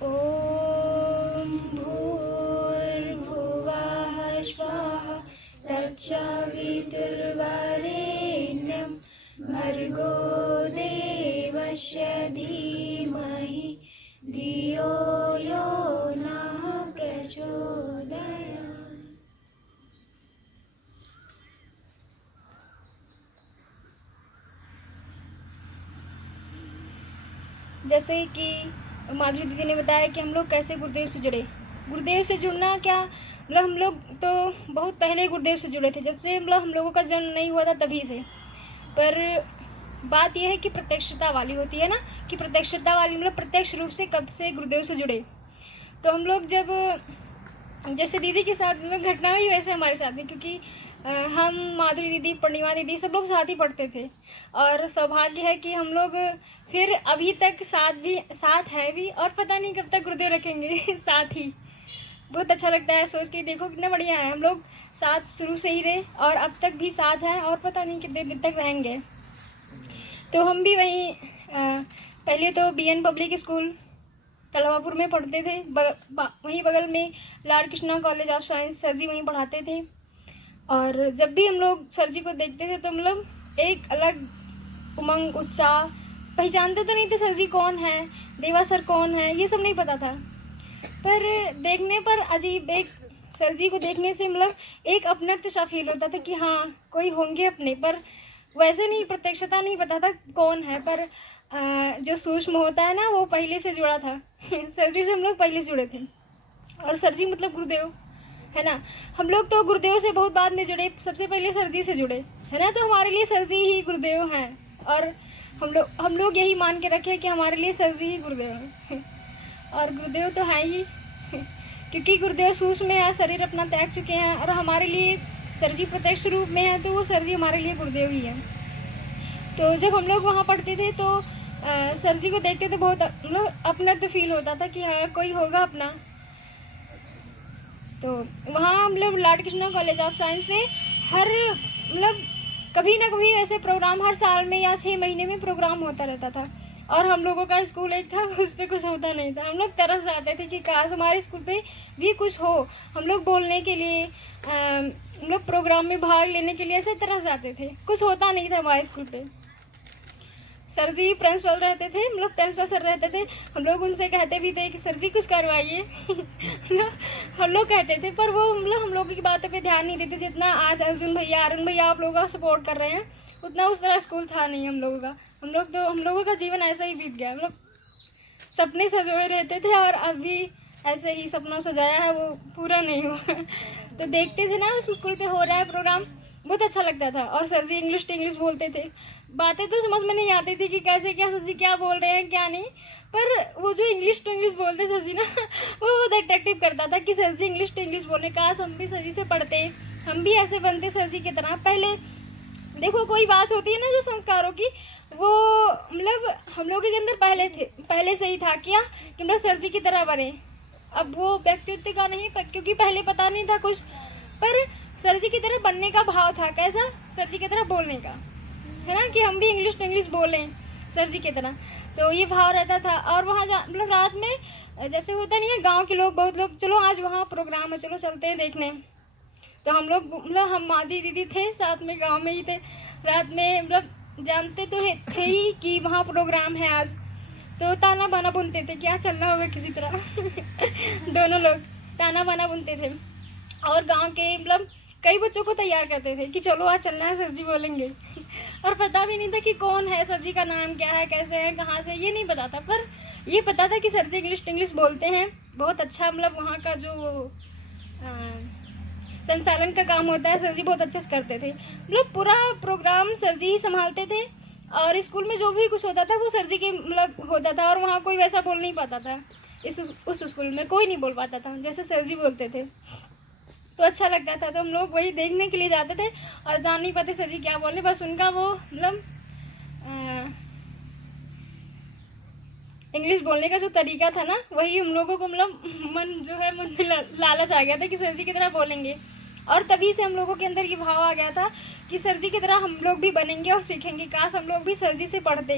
ॐ भूर्भुवः स्वः तत्सवितुर्वरेण्यं भर्गो देवस्य धीमहि धियो यो नः प्रचोदयात्। जैसे कि माधुरी दीदी ने बताया कि हम लोग कैसे गुरुदेव से जुड़े। गुरुदेव से जुड़ना क्या मतलब, हम लोग तो बहुत पहले गुरुदेव से जुड़े थे, जब से मतलब हम लोगों का जन्म नहीं हुआ था तभी से। पर बात यह है कि प्रत्यक्षता वाली होती है ना, कि प्रत्यक्षता वाली मतलब प्रत्यक्ष रूप से कब से गुरुदेव से जुड़े। तो हम लोग जब जैसे दीदी के साथ में घटना हुई वैसे हमारे साथ भी, क्योंकि हम माधुरी दीदी, पूर्णिमा दीदी सब लोग साथ ही पढ़ते थे। और सौभाग्य है कि हम लोग फिर अभी तक साथ है भी, और पता नहीं कब तक गुरुदेव रखेंगे साथ ही। बहुत अच्छा लगता है सोच के, देखो कितना बढ़िया है, हम लोग साथ शुरू से ही रहे और अब तक भी साथ हैं, और पता नहीं कितने दिन तक रहेंगे। तो हम भी वहीं पहले तो BN पब्लिक स्कूल कलवापुर में पढ़ते थे, वहीं बगल में Lord Krishna College of Science, sir ji वहीं पढ़ाते थे। और जब भी हम लोग सर जी को देखते थे तो मतलब एक अलग उमंग, उत्साह, पहचानते तो नहीं थे सर जी कौन है, देवा सर कौन है, ये सब नहीं पता था। पर देखने पर अजीब, एक सर जी को देखने से मतलब एक अपनत्व सा फील होता था कि हाँ कोई होंगे अपने, पर वैसे नहीं, प्रत्यक्षता नहीं पता था कौन है। पर जो सूक्ष्म होता है ना, वो पहले से जुड़ा था सर जी से हम लोग पहले जुड़े थे। और सर जी मतलब गुरुदेव है ना, हम लोग तो गुरुदेव से बहुत बाद में जुड़े, सबसे पहले सर जी से जुड़े है ना। तो हमारे लिए सर जी ही गुरुदेव हैं, और हम लोग यही मान के रखे कि हमारे लिए सर जी ही गुरुदेव हैं और गुरुदेव तो है ही क्योंकि गुरुदेव सूक्ष्म में है, शरीर अपना त्याग चुके हैं, और हमारे लिए सर जी प्रत्यक्ष रूप में है, तो वो सर जी हमारे लिए गुरुदेव ही है। तो जब हम लोग वहाँ पढ़ते थे तो सर जी को देखते थे, बहुत मतलब अपना तो फील होता था कि हाँ कोई होगा अपना। तो वहाँ मतलब Lord Krishna College of science में हर मतलब कभी ना कभी ऐसे प्रोग्राम हर साल में या 6 महीने में प्रोग्राम होता रहता था। और हम लोगों का स्कूल एक था, उस पर कुछ होता नहीं था। हम लोग तरस जाते थे कि काश हमारे स्कूल पे भी कुछ हो, हम लोग बोलने के लिए, हम लोग प्रोग्राम में भाग लेने के लिए ऐसे तरस जाते थे। कुछ होता नहीं था हमारे स्कूल पे। सर जी प्रिंसिपल रहते थे, मतलब प्रिंसिपल सर रहते थे, हम लोग उनसे कहते भी थे कि सर जी कुछ करवाइए हम लोग कहते थे, पर वो मतलब हम लोगों की बातों पे ध्यान नहीं देते, जितना आज अर्जुन भैया, अरुण भैया आप लोगों का सपोर्ट कर रहे हैं, उतना उस तरह स्कूल था नहीं हम लोगों का। हम लोगों का जीवन ऐसा ही बीत गया, मतलब सपने सजोए रहते थे, और अभी ऐसे ही सपनों सजाया है, वो पूरा नहीं हुआ तो देखते थे ना उस स्कूल पे हो रहा है प्रोग्राम, बहुत अच्छा लगता था। और सर जी इंग्लिश बोलते थे, बातें तो समझ में नहीं आती थी कि कैसे क्या सर जी क्या बोल रहे हैं क्या नहीं, पर वो जो इंग्लिश टू इंग्लिश बोलते सर जी ना वो बहुत अट्रैक्टिव करता था कि sir ji English to English बोलने का, हम भी सर जी से पढ़ते, हम भी ऐसे बनते सर जी की तरह। पहले देखो कोई बात होती है ना जो संस्कारों की, वो मतलब हम लोगों के अंदर पहले से ही था क्या कि मतलब सर जी की तरह बने। अब वो व्यक्तित्व का नहीं, क्योंकि पहले पता नहीं था कुछ, पर सर जी की तरह बनने का भाव था, कैसा, सर जी की तरह बोलने का, है ना, कि हम भी इंग्लिश टू इंग्लिश बोलें सर जी की तरह। तो ये भाव रहता था। और वहाँ मतलब रात में जैसे होता नहीं है, गांव के लोग, बहुत लोग, चलो आज वहाँ प्रोग्राम है, चलो चलते हैं देखने। तो हम लोग मतलब हम मादी दीदी थे साथ में, गांव में ही थे, रात में मतलब जानते तो थे ही कि वहाँ प्रोग्राम है आज, तो ताना बाना बुनते थे, क्या चलना होगा किसी तरह दोनों लोग ताना बाना बुनते थे, और गांव के मतलब कई बच्चों को तैयार करते थे कि चलो आज चलना है, सर जी बोलेंगे और पता भी नहीं था कि कौन है, सर जी का नाम क्या है, कैसे है, कहाँ से, ये नहीं पता था, पर ये पता था कि सर जी इंग्लिश बोलते हैं बहुत अच्छा, मतलब वहाँ का जो संचालन का काम होता है सर जी बहुत अच्छे से करते थे, मतलब पूरा प्रोग्राम सर जी ही संभालते थे। और स्कूल में जो भी कुछ होता था वो सर जी के मतलब होता था, और वहाँ कोई वैसा बोल नहीं पाता था, उस स्कूल में कोई नहीं बोल पाता था जैसे सर जी बोलते थे, तो अच्छा लगता था। तो हम लोग वही देखने के लिए जाते थे, और जान नहीं पाते सर जी क्या बोले, बस उनका वो मतलब इंग्लिश बोलने का जो तरीका था ना, वही हम लोगों को मतलब मन में लालच आ गया था कि सर जी की तरह बोलेंगे, और तभी से हम लोगों के अंदर ये भाव आ गया था कि सर जी की तरह हम लोग भी बनेंगे और सीखेंगे, काश हम लोग भी सर जी से पढ़ते।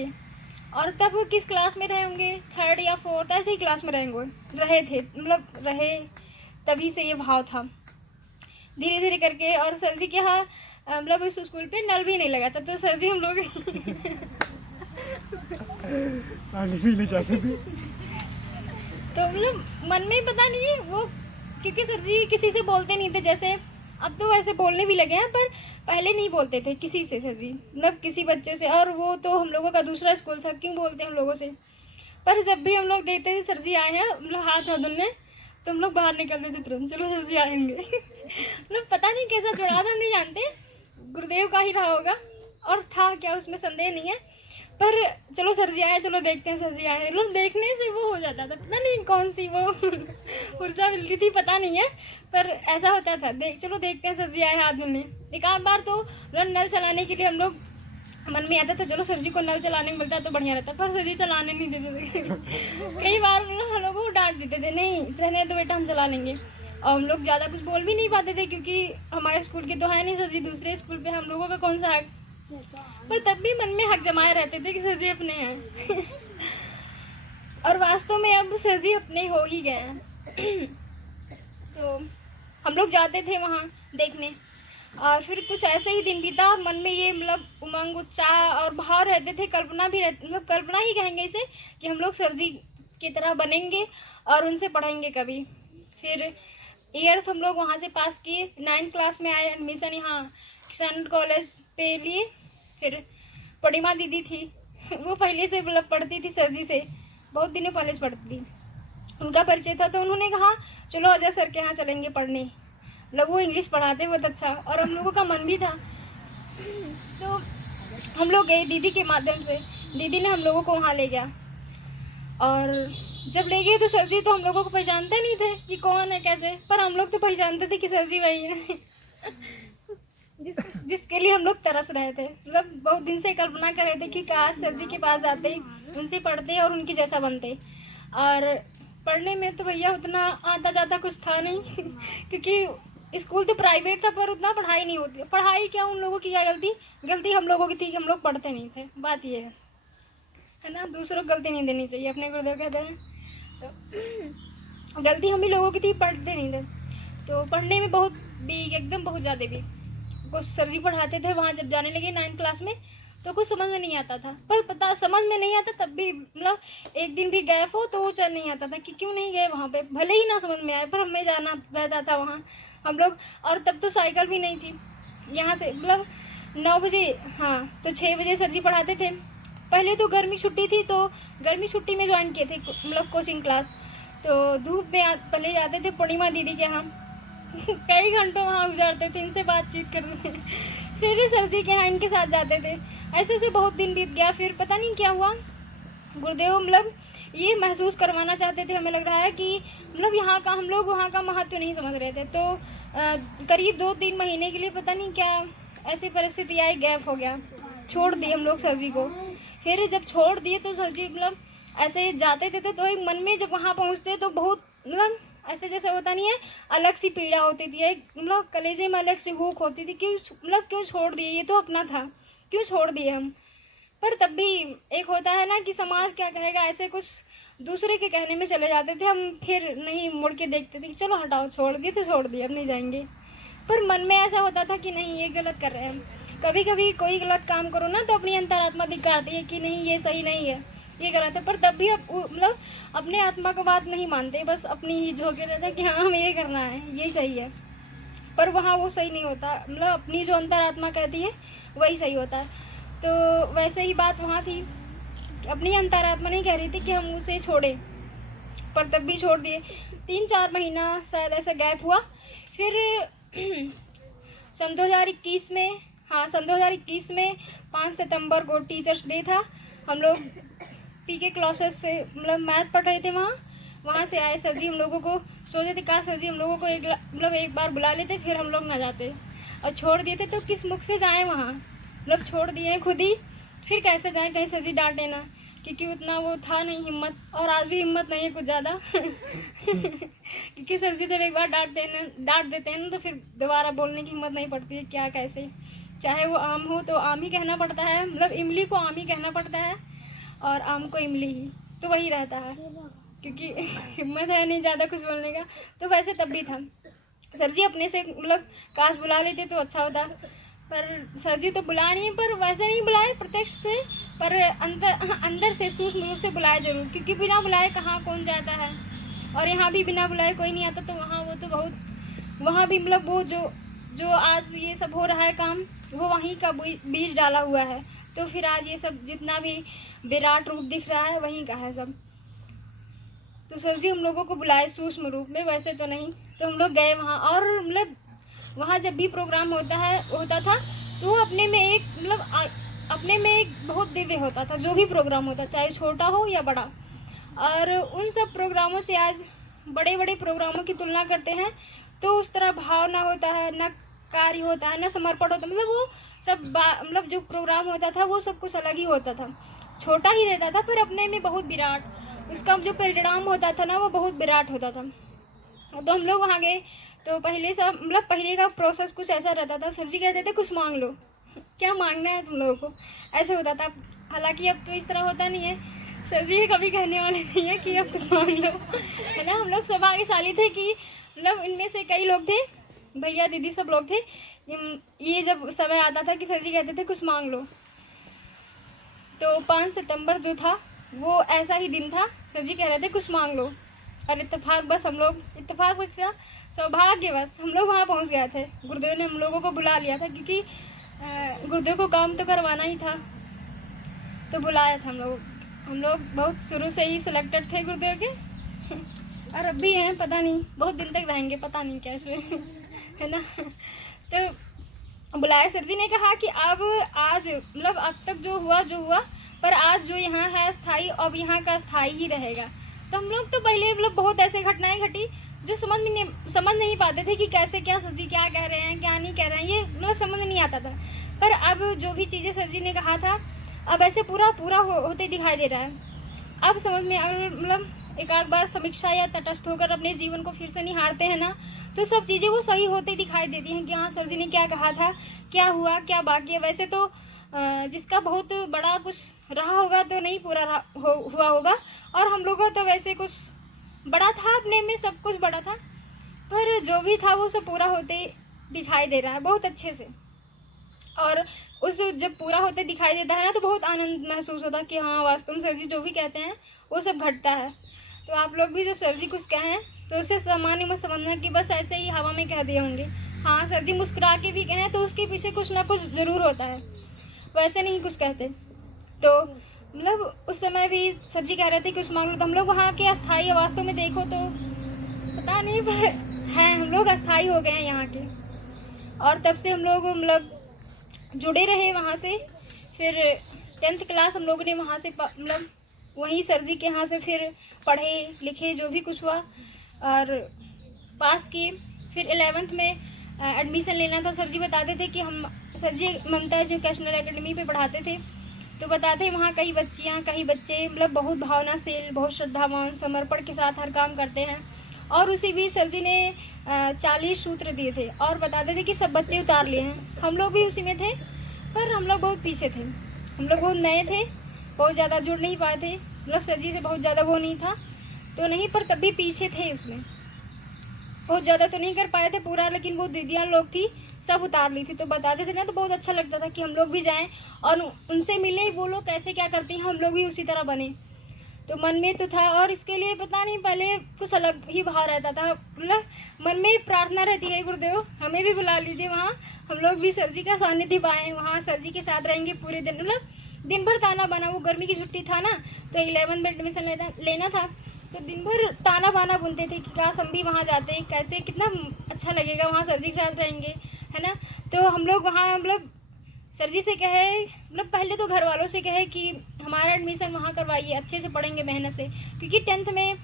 और तब वो किस क्लास में रहे होंगे, 3rd या 4th ऐसे ही क्लास में रहे थे, मतलब रहे, तभी से ये भाव था धीरे धीरे करके। और सर जी के यहाँ मतलब उस स्कूल पे नल भी नहीं लगा था, तो सर जी हम लोग भी नहीं चाहते थे। तो मतलब मन में पता नहीं है वो, क्योंकि सर जी किसी से बोलते नहीं थे, जैसे अब तो वैसे बोलने भी लगे हैं, पर पहले नहीं बोलते थे किसी से सर जी, मतलब किसी बच्चे से। और वो तो हम लोगों का दूसरा स्कूल था, क्यों बोलते हैं हम लोगों से। पर जब भी हम लोग देखते थे सर जी आए हैं, मतलब हाथ धुलने, तो हम लोग बाहर निकलते थे तुरंत, चलो सर जी आएंगे। मतलब पता नहीं कैसा जुड़ा था, हम नहीं जानते, गुरुदेव का ही रहा होगा, और था क्या उसमें संदेह नहीं है। पर चलो सर जी आए, चलो देखते हैं सर जी आए, लोग देखने से वो हो जाता था, पता नहीं कौन सी वो ऊर्जा मिलती थी, पता नहीं है, पर ऐसा होता था, चलो देखते हैं सर जी आए हाथ धुलने। एक आध बार तो नल चलाने के लिए हम लोग मन में आता था, चलो सर जी को नल चलाने में मिलता तो बढ़िया रहता, पर सर जी चलाने नहीं देते थे। कई बार हम लोग को डांट देते थे, नहीं रहने तो बेटा हम चला लेंगे। और हम लोग ज़्यादा कुछ बोल भी नहीं पाते थे, क्योंकि हमारे स्कूल के तो है नहीं सर जी, दूसरे स्कूल पे हम लोगों का कौन सा हक। पर तब भी मन में हक जमाए रहते थे कि सर जी अपने हैं। और वास्तव में अब सर जी अपने हो ही गए हैं। तो हम लोग जाते थे वहाँ देखने, और फिर कुछ ऐसे ही दिन बीता, मन में ये मतलब उमंग, उत्साह और भाव रहते थे, कल्पना भी रहती, मतलब कल्पना ही कहेंगे इसे, कि हम लोग सर जी की तरह बनेंगे और उनसे पढ़ेंगे कभी। फिर 8th हम लोग वहाँ से पास किए, 9th क्लास में आए, एडमिशन यहाँ किसान कॉलेज पे लिए। फिर पड़ीमा दीदी थी, वो पहले से मतलब पढ़ती थी सर जी से, बहुत दिनों पहले से पढ़ती थी, उनका परिचय था, तो उन्होंने कहा चलो अजय सर के यहाँ चलेंगे पढ़ने, मतलब वो इंग्लिश पढ़ाते बहुत अच्छा, और हम लोगों का मन भी था। तो हम लोग गए दीदी के माध्यम से, दीदी ने हम लोगों को वहाँ ले गया, और जब ले गए तो सर जी तो हम लोगों को पहचानते नहीं थे कि कौन है कैसे, पर हम लोग तो पहचानते थे कि सर जी वही है। जिसके लिए हम लोग तरस रहे थे, मतलब बहुत दिन से कल्पना कर रहे थे कि काश सर जी के पास जाते, उनसे पढ़ते और उनके जैसा बनते। और पढ़ने में तो भैया उतना आता जाता कुछ था नहीं, क्योंकि स्कूल तो प्राइवेट था, पर उतना पढ़ाई नहीं होती। पढ़ाई क्या, उन लोगों की क्या गलती हम लोगों की थी कि हम लोग पढ़ते नहीं थे, बात ये है ना, दूसरों को गलती नहीं देनी चाहिए, अपने गुरुदेव कहते हैं। तो गलती हम ही लोगों की थी, पढ़ते नहीं थे, तो पढ़ने में बहुत वीक, एकदम बहुत ज़्यादा वीक। कुछ सर जी पढ़ाते थे वहाँ, जब जाने लगे 9th क्लास में तो कुछ समझ में नहीं आता था, पर पता समझ में नहीं आता तब भी, मतलब एक दिन भी गैप हो तो वो चल नहीं आता था कि क्यों नहीं गए वहाँ पे, भले ही ना समझ में आए, पर हमें जाना रहता था वहाँ हम लोग। और तब तो साइकिल भी नहीं थी यहाँ से, मतलब 9 बजे, हाँ तो 6 बजे सर जी पढ़ाते थे। पहले तो गर्मी छुट्टी थी, तो गर्मी छुट्टी में ज्वाइन किए थे मतलब कोचिंग क्लास, तो धूप में पहले जाते थे पूर्णिमा दीदी के यहाँ। कई घंटों वहाँ गुजारते थे, इनसे बातचीत करते थे, फिर सर जी के यहाँ इनके साथ जाते थे। ऐसे से बहुत दिन बीत गया, फिर पता नहीं क्या हुआ, गुरुदेव मतलब ये महसूस करवाना चाहते थे, हमें लग रहा है कि मतलब यहाँ का, हम लोग वहाँ का महत्व नहीं समझ रहे थे। तो करीब 2-3 महीने के लिए पता नहीं क्या ऐसी परिस्थिति आई, गैप हो गया, छोड़ दिए हम लोग सर जी को। फिर जब छोड़ दिए तो सर जी मतलब ऐसे जाते थे, तो एक मन में जब वहाँ पहुँचते तो बहुत मतलब ऐसे जैसे होता नहीं है, अलग सी पीड़ा होती थी, एक मतलब कलेजे में अलग सी भूख होती थी, क्यों मतलब क्यों छोड़ दिए, ये तो अपना था, क्यों छोड़ दिए हम। पर तब भी एक होता है ना कि समाज क्या कहेगा, ऐसे कुछ दूसरे के कहने में चले जाते थे हम, फिर नहीं मुड़ के देखते थे कि चलो हटाओ, छोड़ दिए तो छोड़ दिए, अब नहीं जाएंगे। पर मन में ऐसा होता था कि नहीं ये गलत कर रहे हैं हम। कभी कभी कोई गलत काम करो ना तो अपनी अंतरात्मा दिखाती है कि नहीं ये सही नहीं है, ये गलत है, पर तब भी अब मतलब अपने आत्मा को बात नहीं मानते, बस अपनी ही झोंके रहता है कि हाँ हमें ये करना है, ये सही है। पर वहाँ वो सही नहीं होता, मतलब अपनी जो अंतरात्मा कहती है वही सही होता है। तो वैसे ही बात वहाँ थी, अपनी अंतरात्मा नहीं कह रही थी कि हम उसे छोड़ें, पर तब भी छोड़ दिए। 3-4 महीना शायद ऐसा गैप हुआ। फिर सन 2021 में, हाँ सन 2021 में 5 सितंबर को टीचर्स डे था। हम लोग पीके क्लासेस से मतलब मैथ पढ़ रहे थे, वहाँ से आए सर जी, हम लोगों को सोचे थे कहा सर जी हम लोगों को एक बार बुला लेते, फिर हम लोग ना जाते, और छोड़ दिए थे तो किस मुख से जाएं वहाँ, मतलब छोड़ दिए खुद ही, फिर कैसे जाएं, कहीं सर जी डांटे ना, क्योंकि उतना वो था नहीं हिम्मत, और आज भी हिम्मत नहीं है कुछ ज़्यादा। क्योंकि सर जी जब एक बार डांट देते हैं ना तो फिर दोबारा बोलने की हिम्मत नहीं पड़ती है, क्या कैसे, चाहे वो आम हो तो आम ही कहना पड़ता है, मतलब इमली को आम ही कहना पड़ता है, और आम को इमली ही, तो वही रहता है क्योंकि हिम्मत है नहीं ज़्यादा कुछ बोलने का। तो वैसे तब भी था, सर जी अपने से मतलब काश बुला लेते तो अच्छा होता, पर सर जी तो बुलाए नहीं, पर वैसे नहीं बुलाए प्रत्यक्ष से, पर अंदर से सूक्ष्म रूप से बुलाए जरूर, क्योंकि बिना बुलाए कहाँ कौन जाता है। और यहाँ भी बिना बुलाए कोई नहीं आता, तो वहाँ वो तो बहुत, वहाँ भी मतलब वो जो आज ये सब हो रहा है काम, वो वहीं का बीज डाला हुआ है। तो फिर आज ये सब जितना भी विराट रूप दिख रहा है वहीं का है सब। तो सर जी हम लोगों को बुलाए सूक्ष्म रूप में, वैसे तो नहीं। तो हम लोग गए वहाँ, और मतलब वहाँ जब भी प्रोग्राम होता था तो वो अपने में एक मतलब अपने में एक बहुत दिव्य होता था, जो भी प्रोग्राम होता, चाहे छोटा हो या बड़ा। और उन सब प्रोग्रामों से आज बड़े बड़े प्रोग्रामों की तुलना करते हैं तो उस तरह भाव ना होता है, ना कार्य होता है, ना समर्पण होता है। मतलब वो सब मतलब जो प्रोग्राम होता था वो सब कुछ अलग ही होता था, छोटा ही रहता था पर अपने में बहुत विराट, उसका जो परिणाम होता था ना वो बहुत विराट होता था। तो हम लोग वहाँ गए तो पहले सब मतलब पहले का प्रोसेस कुछ ऐसा रहता था, सर जी कहते थे कुछ मांग लो, क्या मांगना है तुम लोगों को, ऐसे होता था। हालांकि अब तो इस तरह होता नहीं है, सर जी कभी कहने वाले नहीं है कि अब कुछ मांग लो, है ना। हम लोग सब भाग्यशाली थे कि मतलब इनमें से कई लोग थे, भैया दीदी सब लोग थे, ये जब समय आता था कि सर जी कहते थे कुछ मांग लो। तो 5 सितंबर जो था वो ऐसा ही दिन था, सर जी कह रहे थे कुछ मांग लो, और इत्तेफाक बस हम लोग, इत्तेफाक बस क्या सौभाग्यवश हम लोग वहाँ पहुँच गए थे। गुरुदेव ने हम लोगों को बुला लिया था, क्योंकि गुरुदेव को काम तो करवाना ही था, तो बुलाया था हम लोग बहुत शुरू से ही सिलेक्टेड थे गुरुदेव के, और अब भी हैं, पता नहीं बहुत दिन तक रहेंगे, पता नहीं कैसे है ना। तो बुलाया, सर जी ने कहा कि अब आज मतलब अब तक जो हुआ, पर आज जो यहाँ है स्थायी, अब यहाँ का स्थायी ही रहेगा। तो हम लोग तो पहले मतलब बहुत ऐसे घटनाएं घटी जो समझ नहीं पाते थे कि कैसे क्या सर जी क्या कह रहे हैं क्या नहीं कह रहे हैं, ये मतलब समझ नहीं आता था। पर अब जो भी चीज़ें सर जी ने कहा था अब ऐसे पूरा होते दिखाई दे रहा है। अब समझ में मतलब एक आध बार समीक्षा या तटस्थ होकर अपने जीवन को फिर से निहारते हैं ना, तो सब चीज़ें वो सही होते दिखाई देती हैं कि हाँ सर जी ने क्या कहा था, क्या हुआ, क्या बाकी है। वैसे तो जिसका बहुत बड़ा कुछ रहा होगा तो नहीं पूरा हुआ होगा, और हम लोगों तो वैसे कुछ बड़ा था, अपने में सब कुछ बड़ा था, पर जो भी था वो सब पूरा होते दिखाई दे रहा है बहुत अच्छे से। और उस जब पूरा होते दिखाई देता है ना तो बहुत आनंद महसूस होता है कि हाँ वास्तव में सर जी जो भी कहते हैं वो सब घटता है। तो आप लोग भी जब सर जी कुछ कहें तो उसे सामान्य मत समझना कि बस ऐसे ही हवा में कह दिए होंगे। हाँ सर जी मुस्कुरा के भी कहें तो उसके पीछे कुछ ना कुछ ज़रूर होता है, वैसे नहीं कुछ कहते। तो मतलब उस समय भी सर जी कह रहे थे कि उस मामले तो हम लोग वहाँ के अस्थायी वास्तव में देखो तो पता नहीं, पर हैं हम लोग अस्थायी हो गए हैं यहाँ के। और तब से हम लोग मतलब जुड़े रहे वहाँ से। फिर 10th क्लास हम लोगों ने वहाँ से मतलब वहीं सर जी के यहाँ से फिर पढ़े लिखे जो भी कुछ हुआ और पास किए। फिर 11th में एडमिशन लेना था। सर जी बताते थे कि हम, सर जी ममता एजुकेशनल एकेडमी पे पढ़ाते थे, तो बताते वहाँ कई बच्चियाँ कई बच्चे मतलब बहुत भावनाशील, बहुत श्रद्धावान, समर्पण के साथ हर काम करते हैं। और उसी भी सर जी ने 40 सूत्र दिए थे और बताते थे कि सब बच्चे उतार लिए हैं। हम लोग भी उसी में थे, पर हम लोग बहुत पीछे थे, हम लोग बहुत नए थे, बहुत ज़्यादा जुड़ नहीं पाए थे, मतलब सर जी से बहुत ज़्यादा वो नहीं था तो नहीं, पर तब भी पीछे थे, उसमें बहुत ज़्यादा तो नहीं कर पाए थे पूरा, लेकिन वो दीदियाँ लोग थी सब उतार ली थी। तो बताते थे ना तो बहुत अच्छा लगता था कि हम लोग भी जाएं और उनसे मिले, वो लोग कैसे क्या करती हैं हम लोग भी उसी तरह बने। तो मन में तो था, और इसके लिए पता नहीं पहले कुछ अलग ही भाव रहता था, मतलब मन में प्रार्थना रहती है गुरुदेव हमें भी बुला लीजिए वहाँ, हम लोग भी सर जी का सानिध्य पाएँ, वहाँ सर जी के साथ रहेंगे पूरे दिन। मतलब दिन भर ताना बाना, वो गर्मी की छुट्टी था ना तो 11 में एडमिशन लेना था, तो दिन भर ताना बाना बुनते थे कि काश हम भी वहाँ जाते, कैसे कितना अच्छा लगेगा वहाँ सर जी के साथ रहेंगे, है ना। तो हम लोग वहाँ मतलब सर जी से कहे, मतलब पहले तो घर वालों से कहे कि हमारा एडमिशन वहाँ करवाइए, अच्छे से पढ़ेंगे मेहनत से, क्योंकि 10th में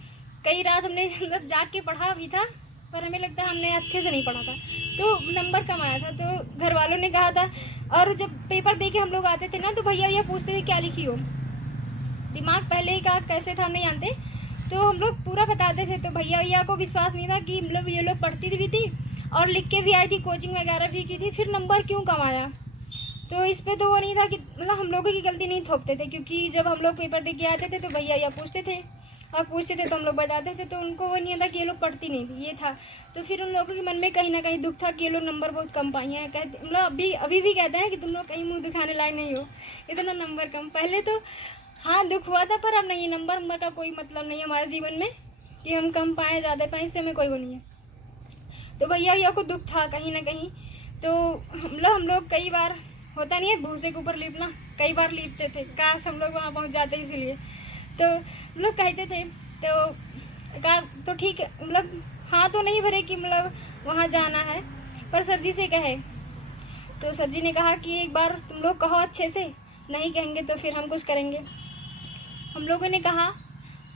कई रात हमने मतलब जाग के पढ़ा भी था, पर हमें लगता है हमने अच्छे से नहीं पढ़ा था तो नंबर कम आया था। तो घर वालों ने कहा था, और जब पेपर दे के हम लोग आते थे ना तो भैया पूछते थे क्या लिखी हो, दिमाग पहले का कैसे था नहीं जानते, तो हम लोग पूरा बताते थे। तो भैया को विश्वास नहीं था कि मतलब ये लोग पढ़ती भी थी और लिख के भी आई थी, कोचिंग वगैरह भी की थी, फिर नंबर क्यों कम आया। तो इस पे तो वो नहीं था कि मतलब हम लोगों की गलती नहीं थोपते थे, क्योंकि जब हम लोग पेपर दे के आते थे तो भैया या पूछते थे और पूछते थे तो हम लोग बताते थे, तो उनको वो नहीं था कि ये लोग पढ़ती नहीं थी, ये था। तो फिर उन लोगों के मन में कहीं ना कहीं दुख था कि ये लोग नंबर बहुत कम पाई हैं। कहते मतलब अभी भी कहते हैं कि तुम लोग कहीं मुँह दिखाने लायक नहीं हो, इतना नंबर कम। पहले तो हाँ दुख हुआ था, पर अब नहीं, नंबर का कोई मतलब नहीं है हमारे जीवन में कि हम कम पाएँ ज़्यादा पाएँ, इससे हमें कोई वो नहीं है। तो भैया को दुख था कहीं ना कहीं। तो मतलब हम लोग कई बार, होता नहीं है भूसे के ऊपर लीपना, कई बार लीपते थे, काश हम लोग वहाँ पहुँच जाते इसलिए। तो हम लोग कहते थे तो ठीक है, मतलब हाँ तो नहीं भरे कि मतलब वहाँ जाना है, पर सर जी से कहे तो सर जी ने कहा कि एक बार तुम लोग कहो अच्छे से, नहीं कहेंगे तो फिर हम कुछ करेंगे। हम लोगों ने कहा,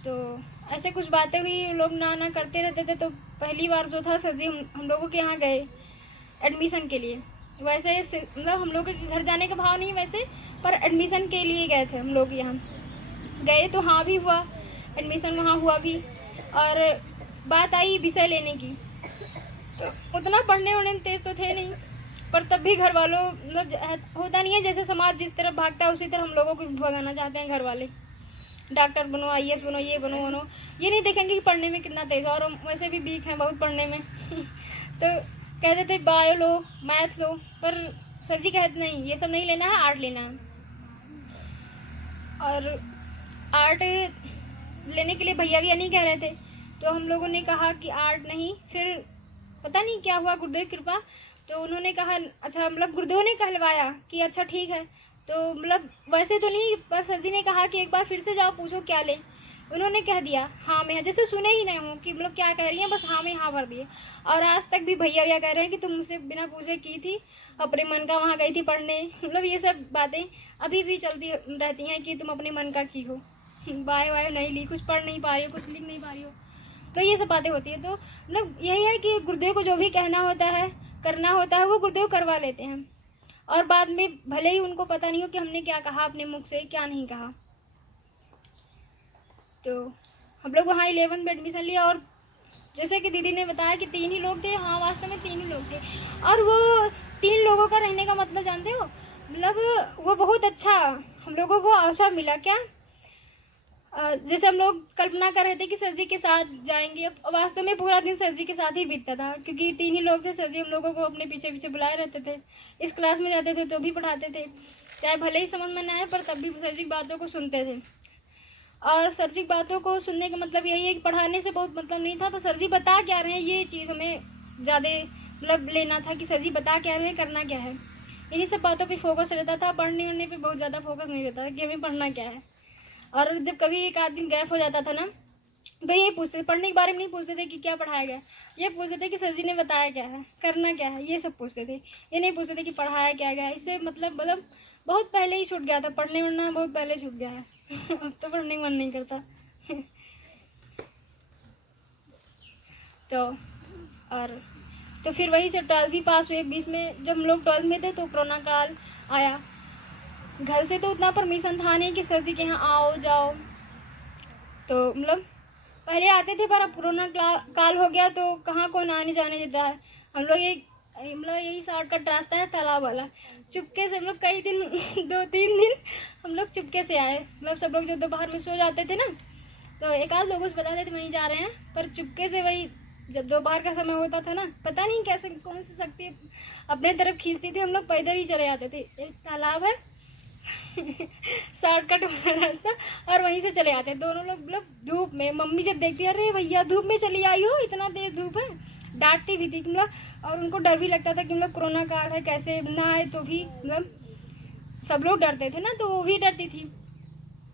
तो ऐसे कुछ बातें हुई, लोग ना करते रहते थे। तो पहली बार जो था सर जी हम लोगों के यहाँ गए एडमिशन के लिए। वैसे मतलब हम लोग के घर जाने का भाव नहीं वैसे, पर एडमिशन के लिए गए थे हम लोग यहाँ गए। तो हाँ भी हुआ, एडमिशन वहाँ हुआ भी। और बात आई विषय लेने की, तो उतना पढ़ने वढ़ने में तेज तो थे नहीं, पर तब भी घर वालों मतलब होता नहीं है, जैसे समाज जिस तरफ भागता है उसी तरह हम लोगों को भगाना चाहते हैं घर वाले। डॉक्टर बनो, IAS बनो, ये बनो, ये नहीं देखेंगे कि पढ़ने में कितना तेज है, और हम वैसे भी वीक हैं बहुत पढ़ने में। तो कहते थे बायो लो, मैथ लो, पर सर जी कहते नहीं, ये सब नहीं लेना है, आर्ट लेना है। और आर्ट लेने के लिए भैया भी नहीं कह रहे थे, तो हम लोगों ने कहा कि आर्ट नहीं। फिर पता नहीं क्या हुआ, गुरुदेव कृपा, तो उन्होंने कहा अच्छा, मतलब गुरुदेव ने कहलवाया कि अच्छा ठीक है। तो मतलब वैसे तो नहीं, पर सर जी ने कहा कि एक बार फिर से जाओ पूछो क्या ले। उन्होंने कह दिया हाँ में, जैसे सुने ही नहीं हूँ कि मतलब क्या कह रही हैं, बस हाँ में हाँ भर दिए। और आज तक भी भैया कह रहे हैं कि तुम मुझसे बिना पूछे की थी, अपने मन का वहाँ गई थी पढ़ने। मतलब ये सब बातें अभी भी चलती रहती हैं कि तुम अपने मन का की हो, वाय नहीं ली, कुछ पढ़ नहीं पा रही हो, कुछ लिख नहीं पा रही हो, तो ये सब बातें होती है। तो मतलब यही है कि गुरुदेव को जो भी कहना होता है, करना होता है, वो गुरुदेव करवा लेते हैं। और बाद में भले ही उनको पता नहीं हो कि हमने क्या कहा अपने मुख से, क्या नहीं कहा। तो हम लोग वहाँ 11 में एडमिशन लिया, और जैसे कि दीदी ने बताया कि 3 ही लोग थे, हाँ वास्तव में 3 ही लोग थे। और वो 3 लोगों का रहने का मतलब जानते हो, मतलब वो बहुत अच्छा हम लोगों को अवसर मिला। क्या जैसे हम लोग कल्पना कर रहे थे कि सर जी के साथ जाएंगे, वास्तव में पूरा दिन सर जी के साथ ही बीतता था, क्योंकि 3 ही लोग थे। सर जी हम लोगों को अपने पीछे पीछे बुलाए रहते थे, इस क्लास में जाते थे तो भी पढ़ाते थे, चाहे भले ही समझ में न आए, पर तब भी सर जी की बातों को सुनते थे। और सर जी की बातों को सुनने का मतलब यही है कि पढ़ाने से बहुत मतलब नहीं था, तो सर जी बता क्या रहे हैं, ये चीज़ हमें ज़्यादा मतलब लेना था कि सर जी बता क्या रहे हैं, करना क्या है। इन्हीं सब बातों पे फोकस रहता था, पढ़ने वढ़ने पे बहुत ज़्यादा फोकस नहीं रहता था कि हमें पढ़ना क्या है। और जब कभी एक आध दिन गैप हो जाता था ना, तो यही पूछते थे, पढ़ने के बारे में नहीं पूछते थे कि क्या पढ़ाया गया, ये पूछते थे कि सर जी ने बताया क्या है, करना क्या है, ये सब पूछते थे। ये नहीं पूछते थे कि पढ़ाया क्या गया। इससे मतलब बहुत पहले ही छूट गया था, पढ़ने वढ़ना बहुत पहले छूट गया है। अब तो पढ़ने का मन नहीं करता। तो फिर वहीं से 12वीं भी पास हुए। बीच में जब हम लोग 12th में थे तो कोरोना काल आया। घर से तो उतना परमिशन था नहीं कि सर जी के यहाँ आओ जाओ, तो मतलब पहले आते थे, पर अब कोरोना काल हो गया तो कहाँ कौन आने जाने देता है। हम लोग यही शॉर्टकट रास्ता है तालाब वाला, चुपके से हम लोग कई दिन 2-3 दिन हम लोग चुपके से आए। मतलब सब लोग जो दोपहर में सो जाते थे ना, तो एक आध लोगों से बताते थे वहीं जा रहे हैं, पर चुपके से वही जब दोपहर का समय होता था ना, पता नहीं कैसे कौन सी शक्ति अपने तरफ खींचती थी, हम लोग पैदल ही चले जाते थे। एक तालाब है शॉर्टकट वाला रास्ता, और वहीं से चले आते दोनों लोग। मतलब धूप में मम्मी जब देखती है, अरे भैया धूप में चली आई हो, इतना तेज धूप है, डांटती भी थी मतलब। और उनको डर भी लगता था कि मतलब कोरोना काल है, कैसे ना आए, तो भी मतलब सब लोग डरते थे ना, तो वो भी डरती थी